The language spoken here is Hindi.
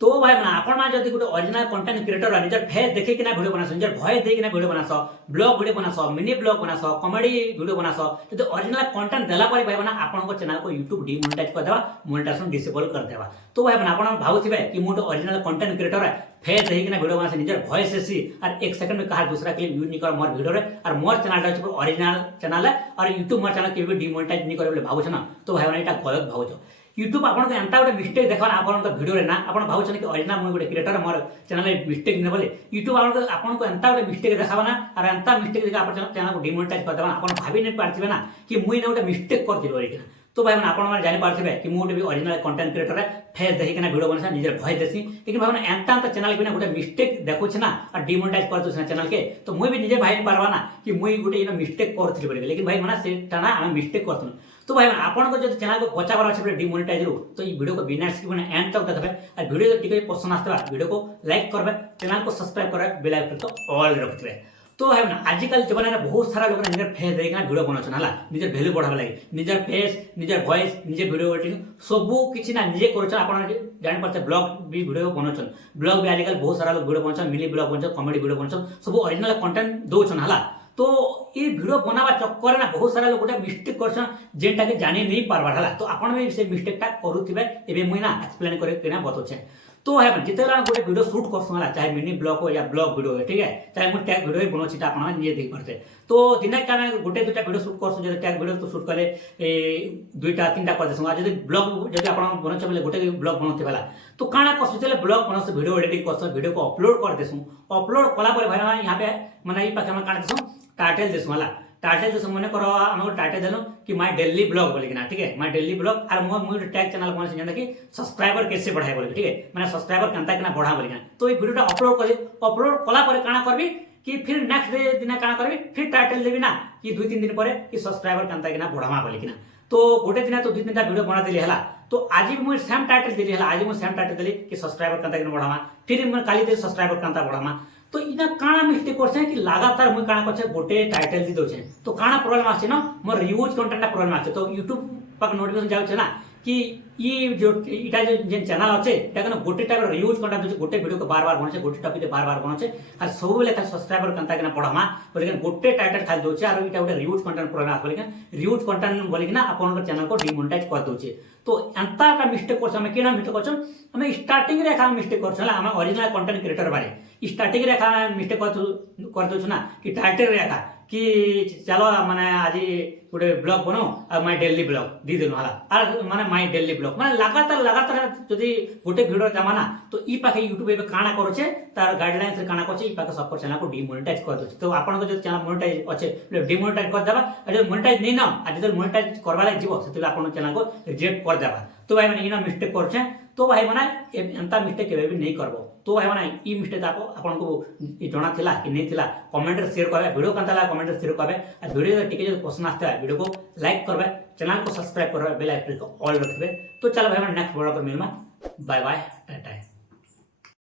तो भाई मैंने आपण मैंने जब गोटे ओरिजिनल कंटेंट क्रिएटर निजर फेस देखिकिना वीडियो बनास निजर वॉइस देकिना वीडियो बनास ब्लॉग वीडियो बनास मिनी ब्लॉग बनास कॉमेडी वीडियो बनास जब ओरिजिनल कंटेंट देला पर भाई मैंने आपन चैनल को यूट्यूब डिमोनेटाइज कर देवा मोनेटाइजेशन डिसेबल कर देवा। तो भाई मैंने आपण भावुथिबे कि मु ओरिजिनल कंटेंट क्रिएटर है फेस देखिकिना वीडियो बनास निजर वॉइस देसी और एक सेकंड में कहा दूसरा क्लिप यूज नहीं कर मोर वीडियो रे और मोर चैनल टा ओरिजिनल चैनल है और यूट्यूब मोर चैनल के भी डिमोनेटाइज नहीं करे भावुछ ना। तो भाई मैंने एटा गलत भावुछ यूट्यूब आपको एंता गोटे मिस्टेक देखा आपन वीडियो रे ना आपन भावुछन कि ओरिजिनल मुई गोटे क्रिएटर मोर चैनल रे मिस्टेक ने बोले यूट्यूब आपन एंता गोटे मिस्टेक देखाबा ना और एंता मिस्टेक देखा आपन चैनल को डिमोनेटाइज कर देबा आपन भाबी नै पारथिबे ना कि मुई ने गोटे मिस्टेक कर दिलो रे। तो भाई आपन माने जानि पारथिबे कि मु गोटे ओरिजिनल कंटेंट क्रिएटर है फेस देखिना वीडियो बनसा निजर भय देसी लेकिन भाई एंता एंता चैनल बिना गोटे मिस्टेक देखुछ ना और डिमोनेटाइज कर दोछ ना चैनल के तो मुई भी निजे भाई पारबा ना कि मुई गोटे इनो मिस्टेक करथिल बोले लेकिन भाई माने सेटा ना हम मिस्टेक करथुन। तो भाई आपन को जो चैनल को बचाबार अच्छे डिमोनेटाइज रू तो ये वीडियो को बिना स्किप ने एंड तक देखबे और वीडियो जो टिके पसंद आस्ते वीडियो को लाइक करबे चैनल को सब्सक्राइब करबे बेल आइकन तो ऑल रखबे। तो भाई ना आजकल जमाना में बहुत सारा लोग निजर फेस देखिना वीडियो बनाछन हला निजर वैल्यू बढ़ाबा लागि निजर फेस निजर वॉइस निजे वीडियो एडिटिंग सबू किछि ना निजे करछन आपन जानि परते ब्लॉग भी वीडियो बनाछन ब्लॉग भी आजकल बहुत सारा लोग वीडियो बनाछन मिनी ब्लॉग बनाछन कॉमेडी वीडियो बनाछन सब ओरिजिनल कंटेंट दोछन हला। तो ये वीडियो बनावा चक्कर ना बहुत सारा लोग गोटे मिस्टेक करछन जेंटा के जानि नहीं पारबा हला तो आपन भी से मिस्टेक टा करूथिबे एबे मुई ना एक्सप्लेन करे केना बतोछे। तो है जितेला गोटे वीडियो शूट करसला चाहे मिनी ब्लॉग हो या ब्लॉग वीडियो हो ठीक है चाहे मु टैग वीडियो ही बनोछि ता आपन निजे देख परते। तो दिने का मैं गोटे दुटा वीडियो शूट करसु जे टैग वीडियो तो शूट कले दुईटा तीनटा कर देसु जदी ब्लॉग जदी आपन बनोछ बोले गोटे ब्लॉग बनोते वाला तो काना करसु जे ब्लॉग बनोस वीडियो एडिटिंग करसु वीडियो को अपलोड कर देसु अपलोड कला पर भाई यहां पे माने ई पाखे हम काना देसु टाइटल देसु वाला टाइटल देसु मने करो हम टाइटल देनु कि माय डेली ब्लॉग बोले ना ठीक है माय डेली ब्लॉग और मो टैग चैनल बनोछ जेंदा कि सब्सक्राइबर कैसे बढ़ाए बोले ठीक है माने सब्सक्राइबर केनता केना बढ़ा बोले तो ई वीडियो अपलोड कर अपलोड कला पर काना करबी कि फिर नेक्स्ट डे दिन काना करबी फिर टाइटल देबी ना कि 2-3 दिन पर कि सब्सक्राइबर केनता केना बढ़ामा बोले किना तो गोटे दिन तो 2-3टा वीडियो बना देली हला तो आज भी मुझे सेम टाइटल देली हला आज मुझे सेम टाइटल देली कि सब्सक्राइबर केनता केना बढ़ामा फिर मैं काली दे सब्सक्राइबर केनता बढ़ामा तो इना काना मिस्टेक करछे कि लगातार मुई काना करछे गोटे टाइटल दी दोछे तो काना प्रॉब्लम आछे ना मोर रिव्यूज कंटेंट प्रॉब्लम आछे तो YouTube पर नोटिफिकेशन जाउछे ना कि ये जो इटा जो जेन चैनल अच्छे एटा गोटे टाइप रिव्यूज कंटेंट दोछे गोटे वीडियो को बार-बार बनछे गोटे टॉपिक बार बार बनछे और सब बेले खाली सब्सक्राइबर केनता केना पढामा बोले गोटे टाइटल खाली दोछे और इटा गोटे रिव्यूज कंटेंट प्रॉब्लम आछे बोले रिव्यूज कंटेंट बोले कि ना आपन चैनल को डिमोनेटाइज कर दोछे। तो एंता का मिस्टेक करछ हम केना मिस्टेक करछ हम स्टार्टिंग रे हम मिस्टेक करछ हम ओरिजिनल कंटेंट क्रिएटर बारे स्टार्टिंग रे हम मिस्टेक कर दोछ ना कि टाइटल रेखा कि चलो माने आज गोटे ब्लॉग बनो और माय डेली ब्लॉग दी देनु हला और माने माय डेली ब्लॉग माने लगातार जदी गोटे वीडियो जमाना तो ई पाखे YouTube एबे काना करछे तार गाइडलाइंस रे काना करछे ई पाखे सब चैनल को डिमोनेटाइज कर दोछ। तो आपन को जो चैनल मोनेटाइज अच्छे डिमोनेटाइज कर देबा और जो मोनेटाइज नै ना आज जो मोनेटाइज करबा लागि जीवो सेतले आपन चैनल को रिजेक्ट कर देबा। तो भाई माने इना मिस्टेक करछे तो भाई माने एंता मिस्टेक केबे भी नहीं करबो। तो भाई माने ई मिस्टेक आपन को जणा थिला कि नहीं थिला कमेंट रे शेयर करबे वीडियो कांता ला कमेंट रे शेयर करबे और वीडियो टिके जो पसंद आस्ते वीडियो को लाइक करबे चैनल को सब्सक्राइब करबे बेल आइकन को ऑल रखबे। तो चलो भाई माने नेक्स्ट वीडियो पर मिलमा बाय बाय।